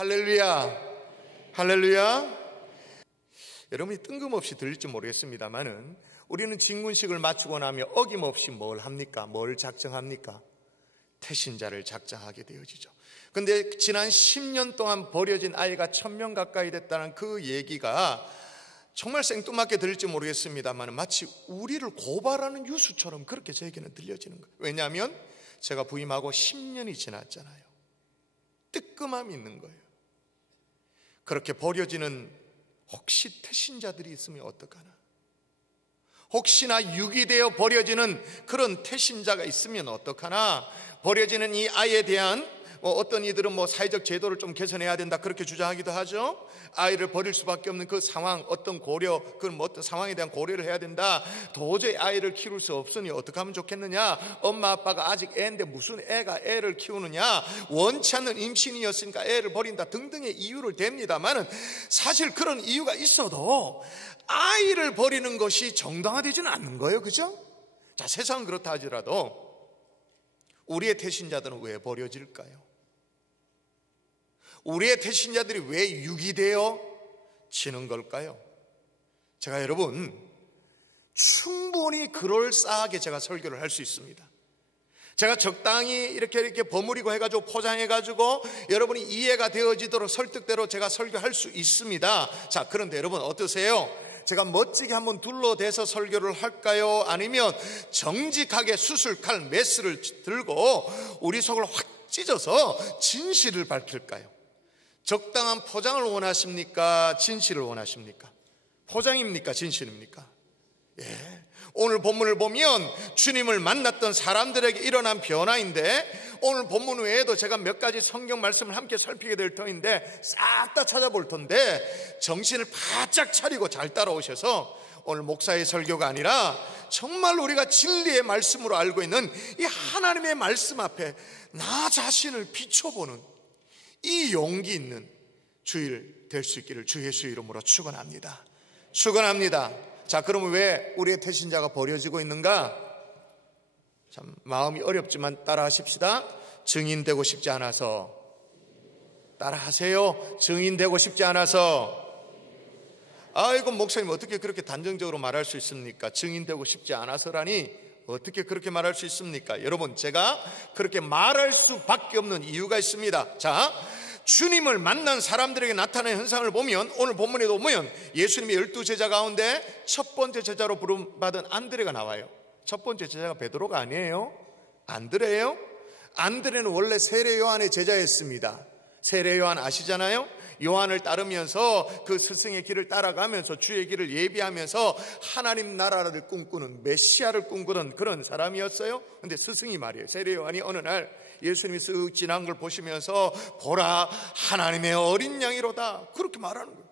할렐루야, 할렐루야. 여러분이 뜬금없이 들릴지 모르겠습니다만은 우리는 진군식을 마치고 나면 어김없이 뭘 합니까? 뭘 작정합니까? 태신자를 작정하게 되어지죠. 근데 지난 10년 동안 버려진 아이가 1000명 가까이 됐다는 그 얘기가 정말 생뚱맞게 들릴지 모르겠습니다만 마치 우리를 고발하는 뉴스처럼 그렇게 저에게는 들려지는 거예요. 왜냐하면 제가 부임하고 10년이 지났잖아요. 뜨끔함이 있는 거예요. 그렇게 버려지는 혹시 태신자들이 있으면 어떡하나? 혹시나 유기되어 버려지는 그런 태신자가 있으면 어떡하나? 버려지는 이 아이에 대한 어떤 이들은 사회적 제도를 좀 개선해야 된다 그렇게 주장하기도 하죠. 아이를 버릴 수밖에 없는 그 상황, 어떤 고려, 그런 어떤 상황에 대한 고려를 해야 된다. 도저히 아이를 키울 수 없으니 어떻게 하면 좋겠느냐? 엄마 아빠가 아직 애인데 무슨 애가 애를 키우느냐? 원치 않는 임신이었으니까 애를 버린다 등등의 이유를 댑니다만은 사실 그런 이유가 있어도 아이를 버리는 것이 정당화되지는 않는 거예요, 그죠? 자, 세상은 그렇다 하더라도 우리의 태신자들은 왜 버려질까요? 우리의 태신자들이 왜 유기되어 지는 걸까요? 제가 여러분 충분히 그럴싸하게 제가 설교를 할 수 있습니다. 제가 적당히 이렇게 버무리고 해가지고 포장해가지고 여러분이 이해가 되어지도록 설득대로 제가 설교할 수 있습니다. 자, 그런데 여러분 어떠세요? 제가 멋지게 한번 둘러대서 설교를 할까요? 아니면 정직하게 수술칼 메스를 들고 우리 속을 확 찢어서 진실을 밝힐까요? 적당한 포장을 원하십니까? 진실을 원하십니까? 포장입니까? 진실입니까? 예. 오늘 본문을 보면 주님을 만났던 사람들에게 일어난 변화인데 오늘 본문 외에도 제가 몇 가지 성경 말씀을 함께 살피게 될 터인데 싹 다 찾아볼 텐데 정신을 바짝 차리고 잘 따라오셔서 오늘 목사의 설교가 아니라 정말 우리가 진리의 말씀으로 알고 있는 이 하나님의 말씀 앞에 나 자신을 비춰보는 이 용기 있는 주일 될 수 있기를 주 예수의 이름으로 축원합니다. 축원합니다. 자, 그러면 왜 우리의 태신자가 버려지고 있는가? 참 마음이 어렵지만 따라하십시다. 증인되고 싶지 않아서. 따라하세요. 증인되고 싶지 않아서. 아이고 목사님 어떻게 그렇게 단정적으로 말할 수 있습니까? 증인되고 싶지 않아서라니 어떻게 그렇게 말할 수 있습니까? 여러분 제가 그렇게 말할 수밖에 없는 이유가 있습니다. 자, 주님을 만난 사람들에게 나타나는 현상을 보면 오늘 본문에도 보면 예수님의 12제자 가운데 첫 번째 제자로 부름받은 안드레가 나와요. 첫 번째 제자가 베드로가 아니에요. 안드레예요. 안드레는 원래 세례 요한의 제자였습니다. 세례 요한 아시잖아요. 요한을 따르면서 그 스승의 길을 따라가면서 주의 길을 예비하면서 하나님 나라를 꿈꾸는 메시아를 꿈꾸던 그런 사람이었어요. 근데 스승이 말이에요. 세례 요한이 어느 날 예수님이 쓱 지나간 걸 보시면서 보라 하나님의 어린 양이로다 그렇게 말하는 거예요.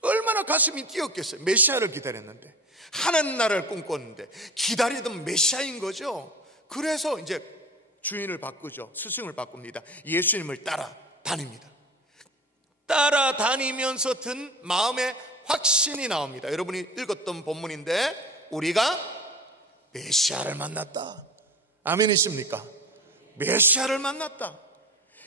얼마나 가슴이 뛰었겠어요. 메시아를 기다렸는데 하나님 나라를 꿈꿨는데 기다리던 메시아인 거죠. 그래서 이제 주인을 바꾸죠. 스승을 바꿉니다. 예수님을 따라다닙니다. 따라다니면서 든 마음의 확신이 나옵니다. 여러분이 읽었던 본문인데 우리가 메시아를 만났다. 아멘이십니까? 메시아를 만났다.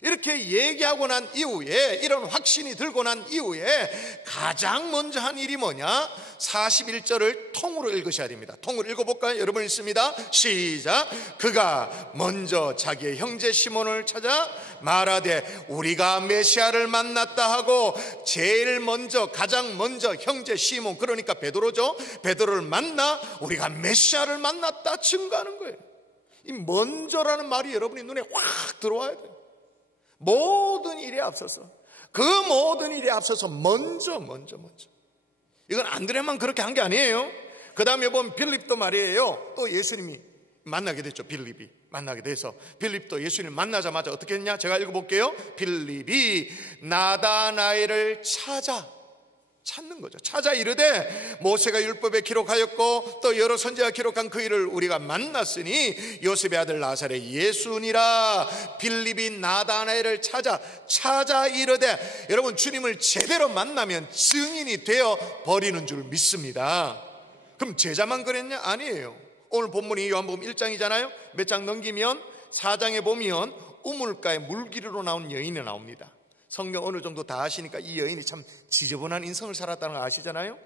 이렇게 얘기하고 난 이후에 이런 확신이 들고 난 이후에 가장 먼저 한 일이 뭐냐? 41절을 통으로 읽으셔야 됩니다. 통으로 읽어볼까요? 여러분 읽습니다. 시작. 그가 먼저 자기의 형제 시몬을 찾아 말하되 우리가 메시아를 만났다 하고 제일 먼저 가장 먼저 형제 시몬 그러니까 베드로죠. 베드로를 만나 우리가 메시아를 만났다 증거하는 거예요. 이 먼저라는 말이 여러분의 눈에 확 들어와야 돼요. 모든 일에 앞서서 그 모든 일에 앞서서 먼저 이건 안드레만 그렇게 한 게 아니에요. 그 다음에 보면 빌립도 말이에요. 또 예수님이 만나게 됐죠. 빌립이 만나게 돼서 빌립도 예수님 만나자마자 어떻게 했냐? 제가 읽어볼게요. 빌립이 나다나엘을 찾는 거죠. 찾아 이르되 모세가 율법에 기록하였고 또 여러 선지자가 기록한 그 일을 우리가 만났으니 요셉의 아들 나사렛 예수니라. 빌립이 나다나엘을 찾아 이르되 여러분 주님을 제대로 만나면 증인이 되어 버리는 줄 믿습니다. 그럼 제자만 그랬냐? 아니에요. 오늘 본문이 요한복음 1장이잖아요. 몇 장 넘기면 4장에 보면 우물가에 물기르러 나온 여인이 나옵니다. 성경 어느 정도 다 아시니까 이 여인이 참 지저분한 인생을 살았다는 거 아시잖아요.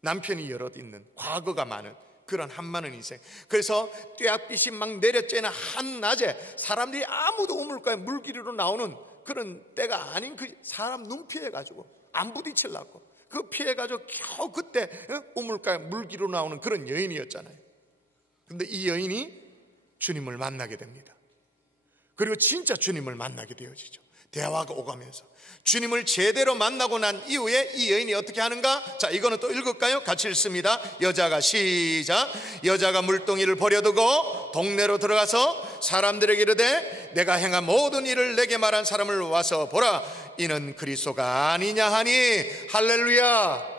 남편이 여럿 있는, 과거가 많은 그런 한많은 인생. 그래서 뙤약빛이 막 내려쬐는 한낮에 사람들이 아무도 우물가에 물길이로 나오는 그런 때가 아닌 그 사람 눈 피해가지고 안 부딪히려고 그 피해가지고 겨우 그때 우물가에 물길이로 나오는 그런 여인이었잖아요. 근데 이 여인이 주님을 만나게 됩니다. 그리고 진짜 주님을 만나게 되어지죠. 대화가 오가면서 주님을 제대로 만나고 난 이후에 이 여인이 어떻게 하는가? 자, 이거는 또 읽을까요? 같이 읽습니다. 여자가 시작. 여자가 물동이를 버려두고 동네로 들어가서 사람들에게 이르되 내가 행한 모든 일을 내게 말한 사람을 와서 보라. 이는 그리스도가 아니냐 하니. 할렐루야.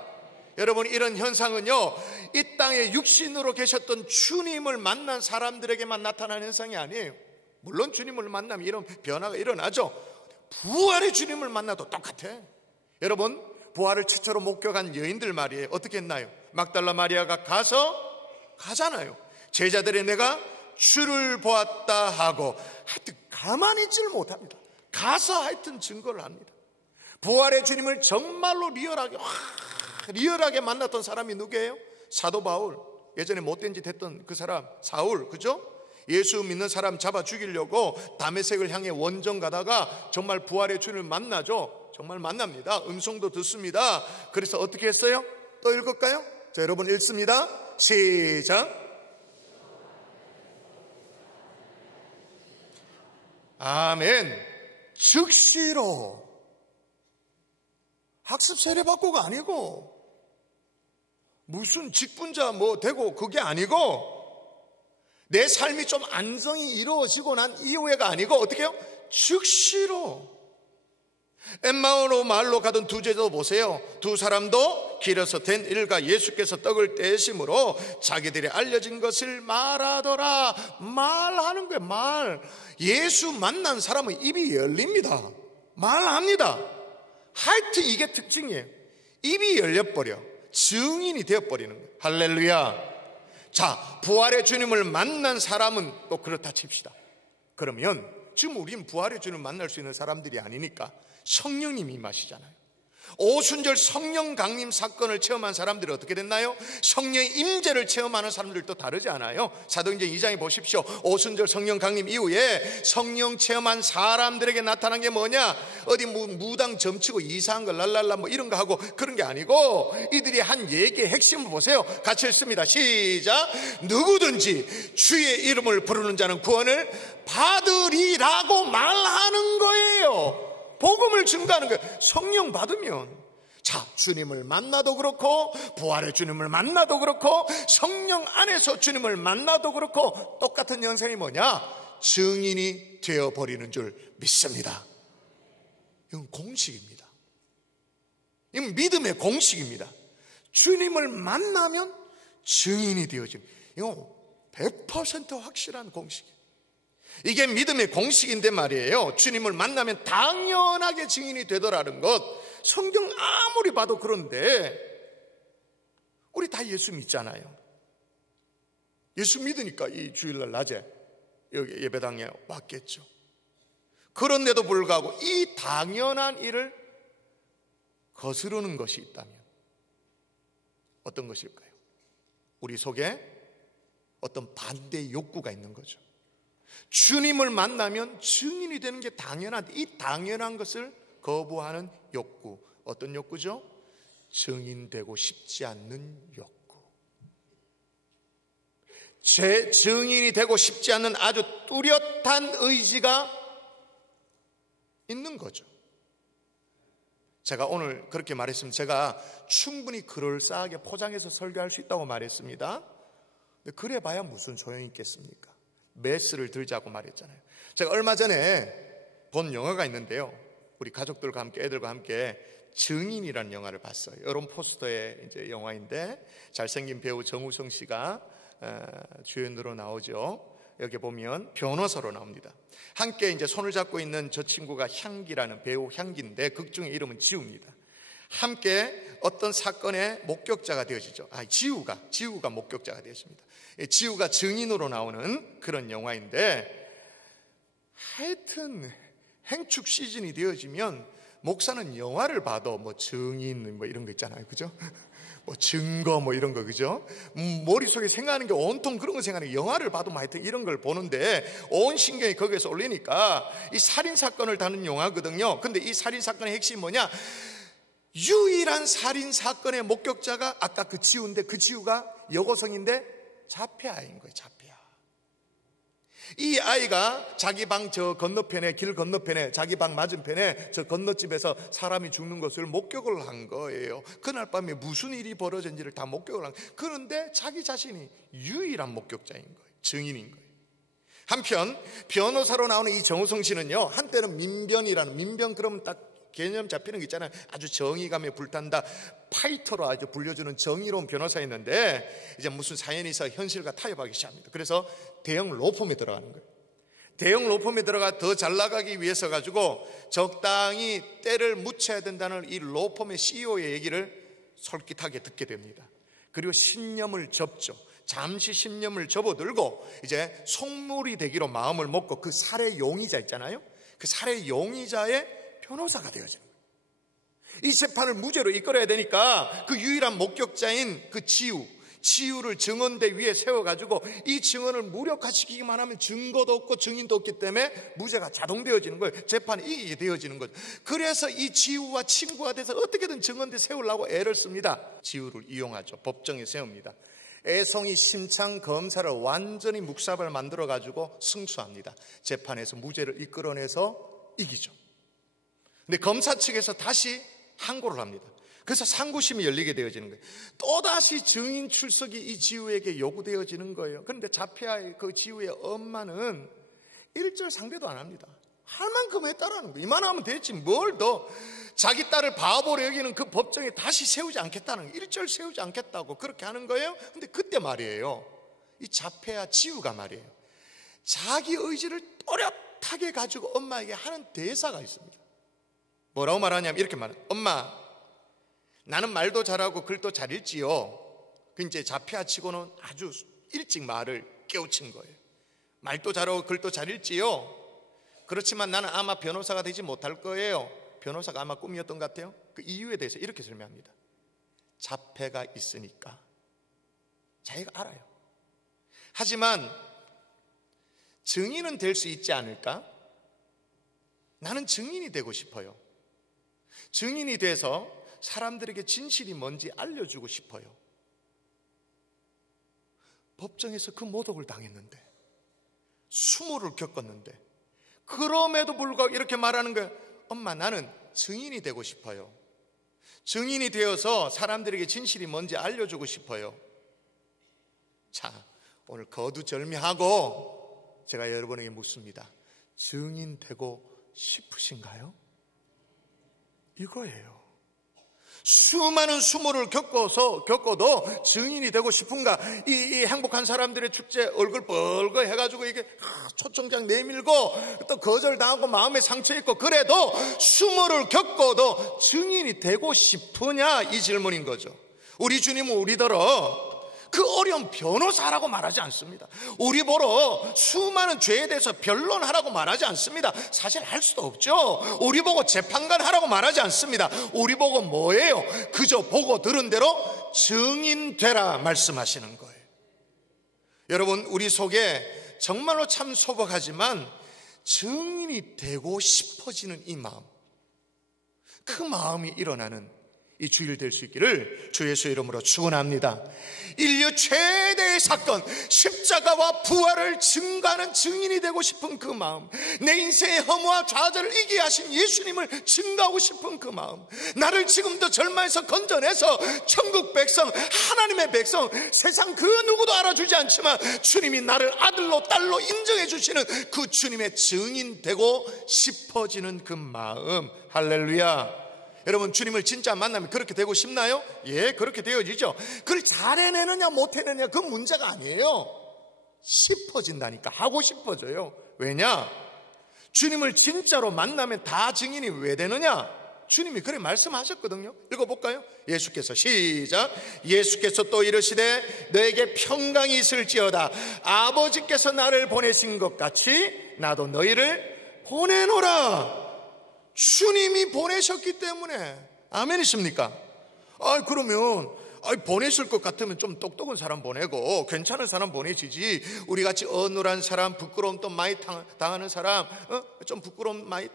여러분, 이런 현상은요, 이 땅에 육신으로 계셨던 주님을 만난 사람들에게만 나타나는 현상이 아니에요. 물론 주님을 만나면 이런 변화가 일어나죠. 부활의 주님을 만나도 똑같아. 여러분, 부활을 최초로 목격한 여인들 말이에요. 어떻게 했나요? 막달라 마리아가 가잖아요. 제자들이 내가 주를 보았다 하고 하여튼 가만히 있지를 못합니다. 가서 하여튼 증거를 합니다. 부활의 주님을 정말로 리얼하게 만났던 사람이 누구예요? 사도 바울. 예전에 못된 짓 했던 그 사람 사울, 그죠? 예수 믿는 사람 잡아 죽이려고 다메섹을 향해 원정 가다가 정말 부활의 주님을 만나죠. 정말 만납니다. 음성도 듣습니다. 그래서 어떻게 했어요? 또 읽을까요? 자, 여러분 읽습니다. 시작. 아멘. 즉시로. 학습 세례받고가 아니고 무슨 직분자 뭐 되고 그게 아니고 내 삶이 좀 안정이 이루어지고 난 이후에가 아니고 어떻게 해요? 즉시로. 엠마오로 마을로 가던 두 제자도 보세요. 두 사람도 길에서 된 일과 예수께서 떡을 떼심으로 자기들이 알려진 것을 말하더라. 말하는 거예요. 말. 예수 만난 사람은 입이 열립니다. 말합니다. 하여튼 이게 특징이에요. 입이 열려버려. 증인이 되어버리는 거예요. 할렐루야. 자, 부활의 주님을 만난 사람은 또 그렇다 칩시다. 그러면 지금 우리는 부활의 주님을 만날 수 있는 사람들이 아니니까 성령님이 임하시잖아요. 오순절 성령 강림 사건을 체험한 사람들이 어떻게 됐나요? 성령의 임재를 체험하는 사람들도 다르지 않아요. 사도행전 2장에 보십시오. 오순절 성령 강림 이후에 성령 체험한 사람들에게 나타난 게 뭐냐? 어디 무당 점치고 이상한 거 랄랄라 뭐 이런 거 하고 그런 게 아니고 이들이 한 얘기의 핵심을 보세요. 같이 읽습니다. 시작. 누구든지 주의 이름을 부르는 자는 구원을 받으리라고 말하는 거예요. 복음을 증거하는 거예요. 성령 받으면. 자, 주님을 만나도 그렇고 부활의 주님을 만나도 그렇고 성령 안에서 주님을 만나도 그렇고 똑같은 현상이 뭐냐? 증인이 되어버리는 줄 믿습니다. 이건 공식입니다. 이건 믿음의 공식입니다. 주님을 만나면 증인이 되어집니다. 이건 100% 확실한 공식이에요. 이게 믿음의 공식인데 말이에요. 주님을 만나면 당연하게 증인이 되더라는 것. 성경 아무리 봐도 그런데 우리 다 예수 믿잖아요. 예수 믿으니까 이 주일날 낮에 여기 예배당에 왔겠죠. 그런데도 불구하고 이 당연한 일을 거스르는 것이 있다면 어떤 것일까요? 우리 속에 어떤 반대의 욕구가 있는 거죠. 주님을 만나면 증인이 되는 게 당연한데 이 당연한 것을 거부하는 욕구. 어떤 욕구죠? 증인되고 싶지 않는 욕구. 제 증인이 되고 싶지 않는 아주 뚜렷한 의지가 있는 거죠. 제가 오늘 그렇게 말했으면 제가 충분히 그럴싸하게 포장해서 설교할 수 있다고 말했습니다. 근데 그래 봐야 무슨 소용이 있겠습니까? 메스를 들자고 말했잖아요. 제가 얼마 전에 본 영화가 있는데요. 우리 가족들과 함께 애들과 함께 증인이라는 영화를 봤어요. 여론 포스터의 이제 영화인데 잘생긴 배우 정우성 씨가 주연으로 나오죠. 여기 보면 변호사로 나옵니다. 함께 이제 손을 잡고 있는 저 친구가 향기라는 배우 향기인데 극 중의 이름은 지우입니다. 함께 어떤 사건의 목격자가 되어지죠. 지우가 목격자가 되었습니다. 지우가 증인으로 나오는 그런 영화인데 하여튼 행축 시즌이 되어지면 목사는 영화를 봐도 뭐 증인 뭐 이런 거 있잖아요, 그죠? 뭐 증거 뭐 이런 거, 그죠? 머릿속에 생각하는 게 온통 그런 거 생각하는 게, 영화를 봐도 뭐 하여튼 이런 걸 보는데 온 신경이 거기에서 올리니까 이 살인사건을 다룬 영화거든요. 근데 이 살인사건의 핵심이 뭐냐? 유일한 살인사건의 목격자가 아까 그 지우인데, 그 지우가 여고생인데 자폐아인 거예요. 자폐아. 이 아이가 자기 방 저 건너편에, 길 건너편에, 자기 방 맞은편에 저 건너집에서 사람이 죽는 것을 목격을 한 거예요. 그날 밤에 무슨 일이 벌어졌는지를 다 목격을 한 거예요. 그런데 자기 자신이 유일한 목격자인 거예요. 증인인 거예요. 한편 변호사로 나오는 이 정우성 씨는요, 한때는 민변이라는, 민변 그러면 딱 개념 잡히는 게 있잖아요. 아주 정의감에 불탄다, 파이터로 아주 불려주는 정의로운 변호사였는데, 이제 무슨 사연이 있어 현실과 타협하기 시작합니다. 그래서 대형 로펌에 들어가는 거예요. 대형 로펌에 들어가 더 잘 나가기 위해서 가지고 적당히 때를 묻혀야 된다는 이 로펌의 CEO의 얘기를 솔깃하게 듣게 됩니다. 그리고 신념을 접죠. 잠시 신념을 접어들고 이제 속물이 되기로 마음을 먹고, 그 살해 용의자 있잖아요, 그 살해 용의자의 변호사가 되어지는 거예요. 이 재판을 무죄로 이끌어야 되니까 그 유일한 목격자인 그 지우를 증언대 위에 세워가지고 이 증언을 무력화시키기만 하면 증거도 없고 증인도 없기 때문에 무죄가 자동되어지는 거예요. 재판이 이기게 되어지는 거죠. 그래서 이 지우와 친구가 돼서 어떻게든 증언대 세우려고 애를 씁니다. 지우를 이용하죠. 법정에 세웁니다. 애송이 심창 검사를 완전히 묵사발 만들어가지고 승수합니다. 재판에서 무죄를 이끌어내서 이기죠. 근데 검사 측에서 다시 항고를 합니다. 그래서 상고심이 열리게 되어지는 거예요. 또다시 증인 출석이 이 지우에게 요구되어지는 거예요. 그런데 자폐아의 그 지우의 엄마는 일절 상대도 안 합니다. 할 만큼 했다라는 거예요. 이만하면 됐지 뭘 더. 자기 딸을 바보로 여기는 그 법정에 다시 세우지 않겠다는 거예요. 일절 세우지 않겠다고 그렇게 하는 거예요. 근데 그때 말이에요, 이 자폐아 지우가 말이에요, 자기 의지를 또렷하게 가지고 엄마에게 하는 대사가 있습니다. 뭐라고 말하냐면 이렇게 말해요. 엄마, 나는 말도 잘하고 글도 잘 읽지요. 그 이제 자폐아 치고는 아주 일찍 말을 깨우친 거예요. 말도 잘하고 글도 잘 읽지요. 그렇지만 나는 아마 변호사가 되지 못할 거예요. 변호사가 아마 꿈이었던 것 같아요. 그 이유에 대해서 이렇게 설명합니다. 자폐가 있으니까. 자기가 알아요. 하지만 증인은 될 수 있지 않을까? 나는 증인이 되고 싶어요. 증인이 돼서 사람들에게 진실이 뭔지 알려주고 싶어요. 법정에서 그 모독을 당했는데, 수모를 겪었는데, 그럼에도 불구하고 이렇게 말하는 거예요. 엄마, 나는 증인이 되고 싶어요. 증인이 되어서 사람들에게 진실이 뭔지 알려주고 싶어요. 자, 오늘 거두절미하고 제가 여러분에게 묻습니다. 증인 되고 싶으신가요? 이거예요. 수많은 수모를 겪어도 증인이 되고 싶은가? 이 행복한 사람들의 축제 얼굴 뻘거 해가지고 이게 초청장 내밀고 또 거절당하고 마음에 상처 있고, 그래도 수모를 겪어도 증인이 되고 싶으냐? 이 질문인 거죠. 우리 주님은 우리더러 그 어려운 변호사라고 말하지 않습니다. 우리 보러 수많은 죄에 대해서 변론하라고 말하지 않습니다. 사실 할 수도 없죠. 우리 보고 재판관 하라고 말하지 않습니다. 우리 보고 뭐예요? 그저 보고 들은 대로 증인 되라 말씀하시는 거예요. 여러분, 우리 속에 정말로 참 소박하지만 증인이 되고 싶어지는 이 마음, 그 마음이 일어나는 이 주일 될 수 있기를 주 예수의 이름으로 축원합니다. 인류 최대의 사건, 십자가와 부활을 증거하는 증인이 되고 싶은 그 마음, 내 인생의 허무와 좌절을 이기게 하신 예수님을 증거하고 싶은 그 마음, 나를 지금도 절망에서 건져내서 천국 백성, 하나님의 백성, 세상 그 누구도 알아주지 않지만 주님이 나를 아들로 딸로 인정해 주시는 그 주님의 증인 되고 싶어지는 그 마음. 할렐루야. 여러분, 주님을 진짜 만나면 그렇게 되고 싶나요? 예, 그렇게 되어지죠. 그걸 잘 해내느냐 못 해내느냐 그 문제가 아니에요. 싶어진다니까. 하고 싶어져요. 왜냐? 주님을 진짜로 만나면 다 증인이 왜 되느냐? 주님이 그래 말씀하셨거든요. 읽어볼까요? 예수께서 시작. 예수께서 또 이르시되 너에게 평강이 있을지어다. 아버지께서 나를 보내신 것 같이 나도 너희를 보내노라. 주님이 보내셨기 때문에. 아멘이십니까? 그러면 보내실 것 같으면 좀 똑똑한 사람 보내고 괜찮은 사람 보내지지, 우리같이 어눌한 사람, 부끄러움 또 많이 당하는 사람, 좀 부끄러움 많이,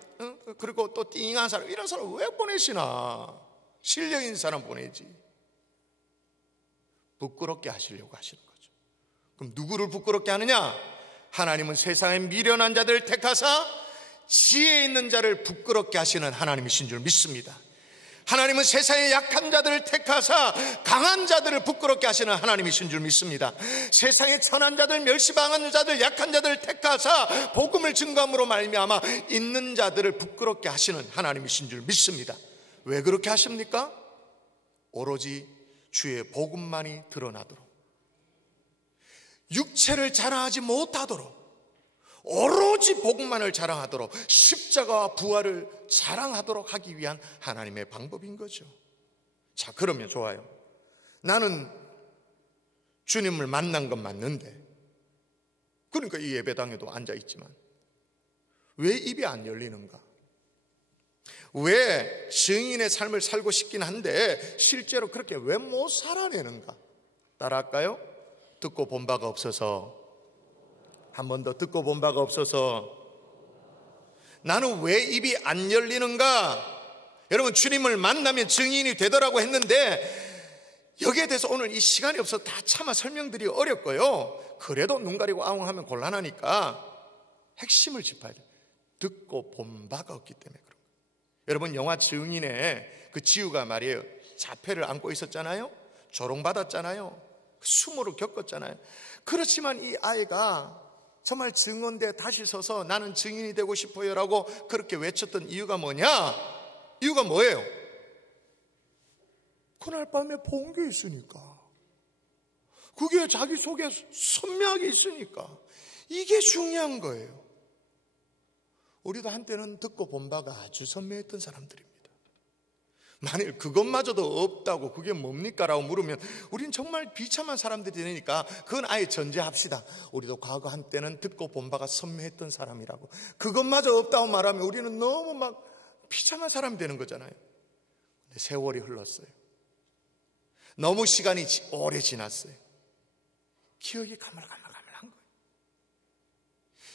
그리고 또 띵한 사람, 이런 사람 왜 보내시나? 실력 있는 사람 보내지. 부끄럽게 하시려고 하시는 거죠. 그럼 누구를 부끄럽게 하느냐? 하나님은 세상의 미련한 자들을 택하사 지혜 있는 자를 부끄럽게 하시는 하나님이신 줄 믿습니다. 하나님은 세상의 약한 자들을 택하사 강한 자들을 부끄럽게 하시는 하나님이신 줄 믿습니다. 세상의 천한 자들, 멸시당하는 자들, 약한 자들을 택하사 복음을 증거함으로 말미암아 있는 자들을 부끄럽게 하시는 하나님이신 줄 믿습니다. 왜 그렇게 하십니까? 오로지 주의 복음만이 드러나도록, 육체를 자랑하지 못하도록, 오로지 복음만을 자랑하도록, 십자가와 부활을 자랑하도록 하기 위한 하나님의 방법인 거죠. 자, 그러면 좋아요. 나는 주님을 만난 건 맞는데, 그러니까 이 예배당에도 앉아있지만 왜 입이 안 열리는가? 왜 증인의 삶을 살고 싶긴 한데 실제로 그렇게 왜 못 살아내는가? 따라할까요? 듣고 본 바가 없어서. 한 번 더, 듣고 본 바가 없어서. 나는 왜 입이 안 열리는가? 여러분, 주님을 만나면 증인이 되더라고 했는데 여기에 대해서 오늘 이 시간이 없어서 다 차마 설명드리기 어렵고요. 그래도 눈 가리고 아웅하면 곤란하니까 핵심을 짚어야 돼요. 듣고 본 바가 없기 때문에 그런 거예요. 여러분, 영화 증인의 그 지우가 말이에요, 자폐를 안고 있었잖아요. 조롱받았잖아요. 수모를 겪었잖아요. 그렇지만 이 아이가 정말 증언대에 다시 서서 나는 증인이 되고 싶어요 라고 그렇게 외쳤던 이유가 뭐냐? 이유가 뭐예요? 그날 밤에 본 게 있으니까, 그게 자기 속에 선명하게 있으니까. 이게 중요한 거예요. 우리도 한때는 듣고 본 바가 아주 선명했던 사람들입니다. 만일 그것마저도 없다고 그게 뭡니까? 라고 물으면 우린 정말 비참한 사람들이 되니까 그건 아예 전제합시다. 우리도 과거 한때는 듣고 본 바가 선명했던 사람이라고. 그것마저 없다고 말하면 우리는 너무 막 비참한 사람이 되는 거잖아요. 근데 세월이 흘렀어요. 너무 시간이 오래 지났어요. 기억이 가물가물한 거예요.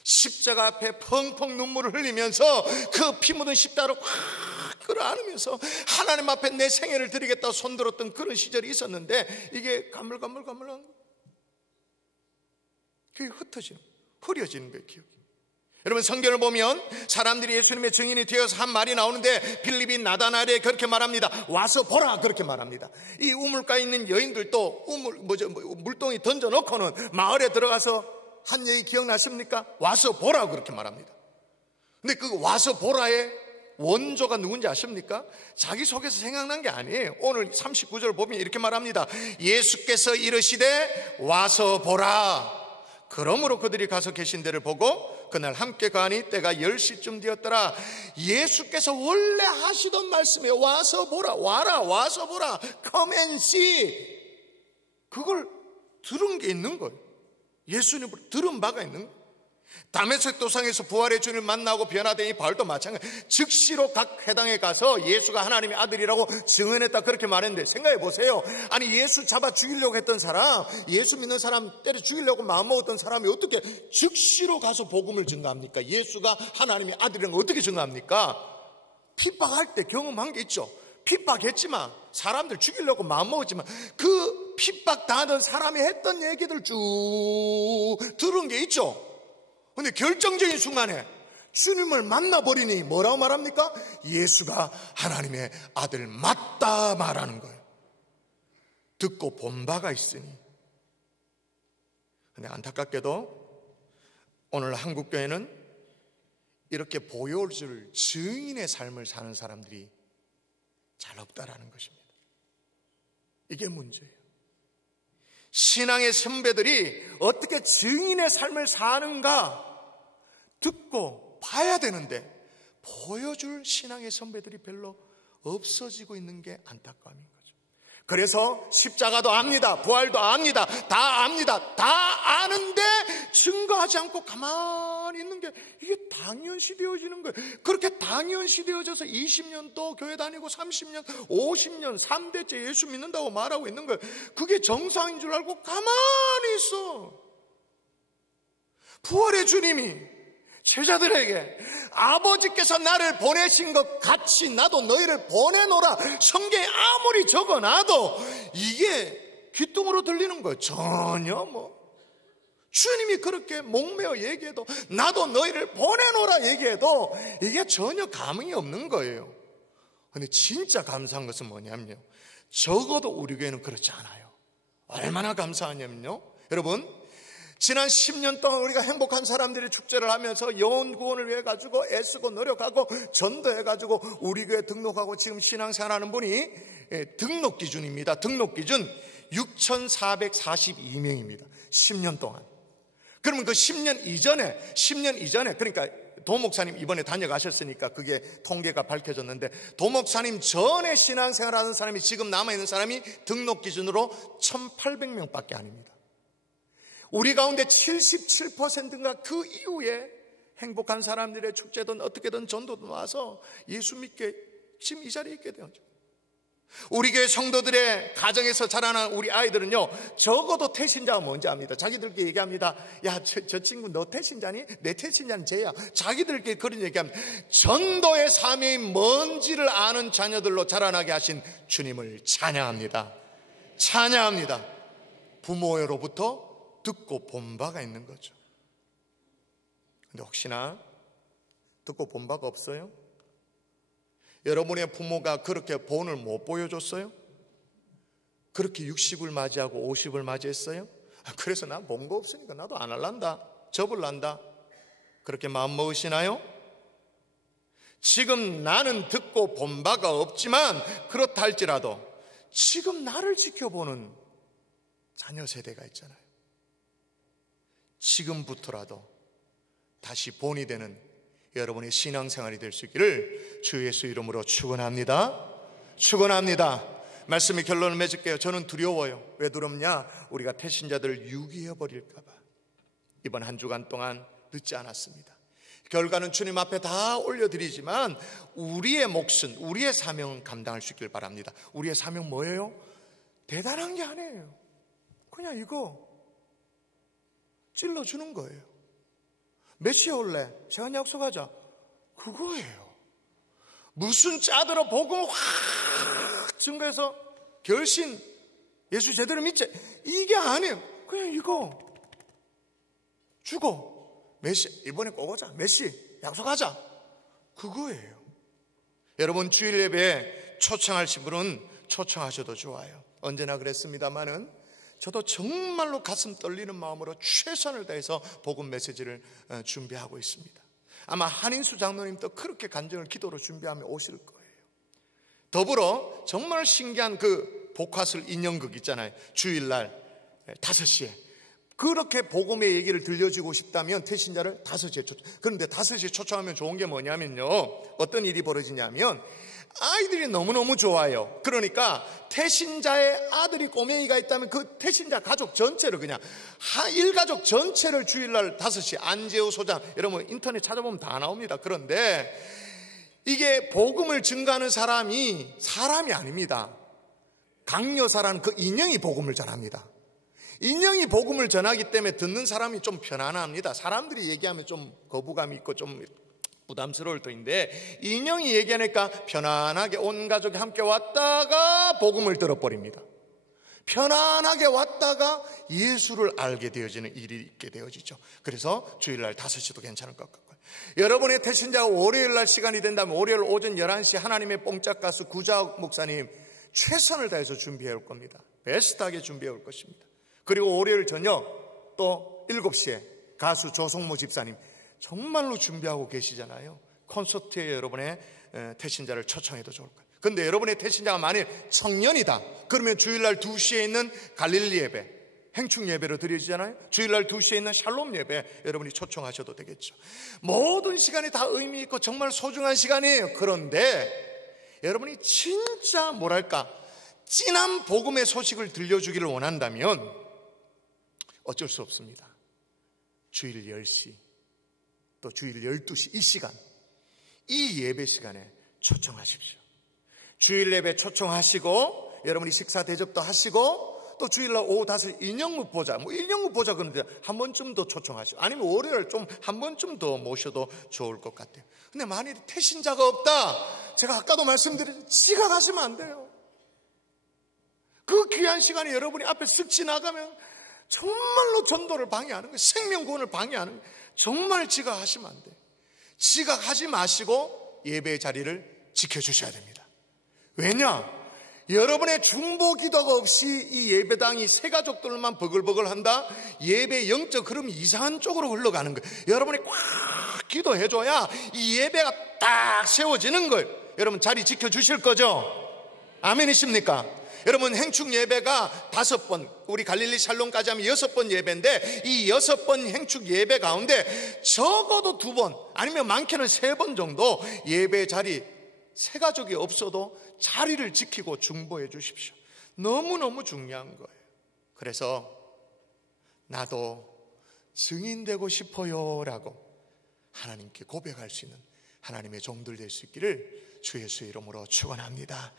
십자가 앞에 펑펑 눈물을 흘리면서 그 피 묻은 십자가를 확 끌어안으면서 하나님 앞에 내 생애를 드리겠다고 손들었던 그런 시절이 있었는데 이게 가물가물한 거예요. 그게 흩어지는, 흐려지는 거예요, 기억이. 여러분, 성경을 보면 사람들이 예수님의 증인이 되어서 한 말이 나오는데 빌립이 나다나엘에 그렇게 말합니다. 와서 보라, 그렇게 말합니다. 이 우물가에 있는 여인들도 물동이 던져놓고는 마을에 들어가서 한 얘기 기억나십니까? 와서 보라, 그렇게 말합니다. 근데 그 와서 보라의 원조가 누군지 아십니까? 자기 속에서 생각난 게 아니에요. 오늘 39절 보면 이렇게 말합니다. 예수께서 이르시되 와서 보라. 그러므로 그들이 가서 계신 데를 보고 그날 함께 가니 때가 10시쯤 되었더라. 예수께서 원래 하시던 말씀이에요. 와서 보라, 와라, 와서 보라, come and see. 그걸 들은 게 있는 거예요. 예수님을 들은 바가 있는 거예요. 다메섹 도상에서 부활의 주님을 만나고 변화된 이 바울도 마찬가지. 즉시로 각 회당에 가서 예수가 하나님의 아들이라고 증언했다, 그렇게 말했는데 생각해 보세요. 아니, 예수 잡아 죽이려고 했던 사람, 예수 믿는 사람 때려 죽이려고 마음먹었던 사람이 어떻게 즉시로 가서 복음을 증거합니까? 예수가 하나님의 아들이라는 걸 어떻게 증거합니까? 핍박할 때 경험한 게 있죠. 핍박했지만, 사람들 죽이려고 마음먹었지만 그 핍박당하던 사람이 했던 얘기들 쭉 들은 게 있죠. 근데 결정적인 순간에 주님을 만나버리니 뭐라고 말합니까? 예수가 하나님의 아들 맞다 말하는 거예요. 듣고 본 바가 있으니. 근데 안타깝게도 오늘 한국교회는 이렇게 보여줄 증인의 삶을 사는 사람들이 잘 없다라는 것입니다. 이게 문제예요. 신앙의 선배들이 어떻게 증인의 삶을 사는가 듣고 봐야 되는데 보여줄 신앙의 선배들이 별로 없어지고 있는 게 안타까움인 거죠. 그래서 십자가도 압니다. 부활도 압니다. 다 압니다. 다 아는데 증거하지 않고 가만히 있는 게 이게 당연시 되어지는 거예요. 그렇게 당연시 되어져서 20년 또 교회 다니고 30년, 50년, 3대째 예수 믿는다고 말하고 있는 거예요. 그게 정상인 줄 알고 가만히 있어. 부활의 주님이 제자들에게 아버지께서 나를 보내신 것 같이 나도 너희를 보내노라 성경에 아무리 적어놔도 이게 귀뚱으로 들리는 거예요. 전혀 주님이 그렇게 목매어 얘기해도 나도 너희를 보내노라 얘기해도 이게 전혀 감흥이 없는 거예요. 근데 진짜 감사한 것은 뭐냐면요, 적어도 우리 교회는 그렇지 않아요. 얼마나 감사하냐면요, 여러분, 지난 10년 동안 우리가 행복한 사람들이 축제를 하면서 영혼 구원을 위해 가지고 애쓰고 노력하고 전도해 가지고 우리 교회 등록하고 지금 신앙생활하는 분이 등록 기준입니다. 등록 기준 6,442명입니다. 10년 동안. 그러면 그 10년 이전에 그러니까 도 목사님 이번에 다녀가셨으니까 그게 통계가 밝혀졌는데, 도 목사님 전에 신앙생활하는 사람이 지금 남아있는 사람이 등록 기준으로 1,800명밖에 아닙니다. 우리 가운데 77%가 그 이후에 행복한 사람들의 축제든 어떻게든 전도든 와서 예수 믿게 지금 이 자리에 있게 되었죠. 우리 교회 성도들의 가정에서 자라난 우리 아이들은요, 적어도 태신자가 뭔지 압니다. 자기들끼리 얘기합니다. 야, 저 친구 너 태신자니? 내 태신자는 쟤야. 자기들끼리 그런 얘기합니다. 전도의 사명이 뭔지를 아는 자녀들로 자라나게 하신 주님을 찬양합니다. 찬양합니다. 부모로부터 듣고 본 바가 있는 거죠. 근데 혹시나 듣고 본 바가 없어요? 여러분의 부모가 그렇게 본을 못 보여줬어요? 그렇게 60을 맞이하고 50을 맞이했어요? 그래서 난 본 거 없으니까 나도 안 할란다, 접을란다, 그렇게 마음 먹으시나요? 지금 나는 듣고 본 바가 없지만 그렇다 할지라도 지금 나를 지켜보는 자녀 세대가 있잖아요. 지금부터라도 다시 본이 되는 여러분의 신앙생활이 될 수 있기를 주 예수 이름으로 축원합니다. 축원합니다. 말씀의 결론을 맺을게요. 저는 두려워요. 왜 두렵냐? 우리가 태신자들을 유기해 버릴까 봐. 이번 한 주간 동안 늦지 않았습니다. 결과는 주님 앞에 다 올려드리지만 우리의 몫은, 우리의 사명은 감당할 수 있길 바랍니다. 우리의 사명 뭐예요? 대단한 게 아니에요. 그냥 이거 찔러주는 거예요. 몇 시에 올래? 시간 약속하자. 그거예요. 무슨 짜들어 복음을 확 증거해서 결신, 예수 제대로 믿자, 이게 아니에요. 그냥 이거 주고 몇 시, 이번에 꼭 오자, 몇 시 약속하자, 그거예요. 여러분, 주일 예배에 초청하신 분은 초청하셔도 좋아요. 언제나 그랬습니다마는 저도 정말로 가슴 떨리는 마음으로 최선을 다해서 복음 메시지를 준비하고 있습니다. 아마 한인수 장로님도 그렇게 간증을 기도로 준비하며 오실 거예요. 더불어 정말 신기한 그 복화술 인형극 있잖아요. 주일날 5시에 그렇게 복음의 얘기를 들려주고 싶다면 태신자를 5시에 초청. 그런데 5시에 초청하면 좋은 게 뭐냐면요, 어떤 일이 벌어지냐면 아이들이 너무너무 좋아요. 그러니까 태신자의 아들이 꼬맹이가 있다면 그 태신자 가족 전체를, 그냥 일가족 전체를 주일날 5시 안재우 소장, 여러분 인터넷 찾아보면 다 나옵니다. 그런데 이게 복음을 증거하는 사람이 아닙니다. 강요사라는 그 인형이 복음을 전합니다. 인형이 복음을 전하기 때문에 듣는 사람이 좀 편안합니다. 사람들이 얘기하면 좀 거부감이 있고 좀 부담스러울 터인데, 인형이 얘기하니까 편안하게 온 가족이 함께 왔다가 복음을 들어버립니다. 편안하게 왔다가 예수를 알게 되어지는 일이 있게 되어지죠. 그래서 주일날 5시도 괜찮을 것 같고요. 여러분의 태신자가 월요일날 시간이 된다면 월요일 오전 11시 하나님의 뽕짝 가수 구자욱 목사님 최선을 다해서 준비해 올 겁니다. 베스트하게 준비해 올 것입니다. 그리고 월요일 저녁 또 7시에 가수 조성모 집사님 정말로 준비하고 계시잖아요. 콘서트에 여러분의 태신자를 초청해도 좋을 거예요. 그런데 여러분의 태신자가 만일 청년이다, 그러면 주일날 2시에 있는 갈릴리 예배, 행충 예배로 드려지잖아요. 주일날 2시에 있는 샬롬 예배 여러분이 초청하셔도 되겠죠. 모든 시간이 다 의미 있고 정말 소중한 시간이에요. 그런데 여러분이 진짜 뭐랄까 진한 복음의 소식을 들려주기를 원한다면 어쩔 수 없습니다. 주일 10시 또 주일 12시 이 시간, 이 예배 시간에 초청하십시오. 주일 예배 초청하시고 여러분이 식사 대접도 하시고 또 주일날 오후 5시 인형무 보자, 인형무 보자 그러는데 한 번쯤 더 초청하시고, 아니면 월요일 좀 한 번쯤 더 모셔도 좋을 것 같아요. 근데 만일 태신자가 없다, 제가 아까도 말씀드린 지각하시면 안 돼요. 그 귀한 시간에 여러분이 앞에 쓱 지나가면 정말로 전도를 방해하는 거예요. 생명구원을 방해하는 거예요. 정말 지각하시면 안 돼요. 지각하지 마시고 예배의 자리를 지켜주셔야 됩니다. 왜냐? 여러분의 중보 기도가 없이 이 예배당이 새 가족들만 버글버글 한다? 예배 영적 흐름이 이상한 쪽으로 흘러가는 거예요. 여러분이 꽉 기도해줘야 이 예배가 딱 세워지는 거예요. 여러분 자리 지켜주실 거죠? 아멘이십니까? 여러분 행축 예배가 5번, 우리 갈릴리 샬롬까지 하면 6번 예배인데, 이 6번 행축 예배 가운데 적어도 2번 아니면 많게는 3번 정도 예배 자리, 새 가족이 없어도 자리를 지키고 중보해 주십시오. 너무너무 중요한 거예요. 그래서 나도 증인되고 싶어요 라고 하나님께 고백할 수 있는 하나님의 종들 될 수 있기를 주 예수의 이름으로 축원합니다.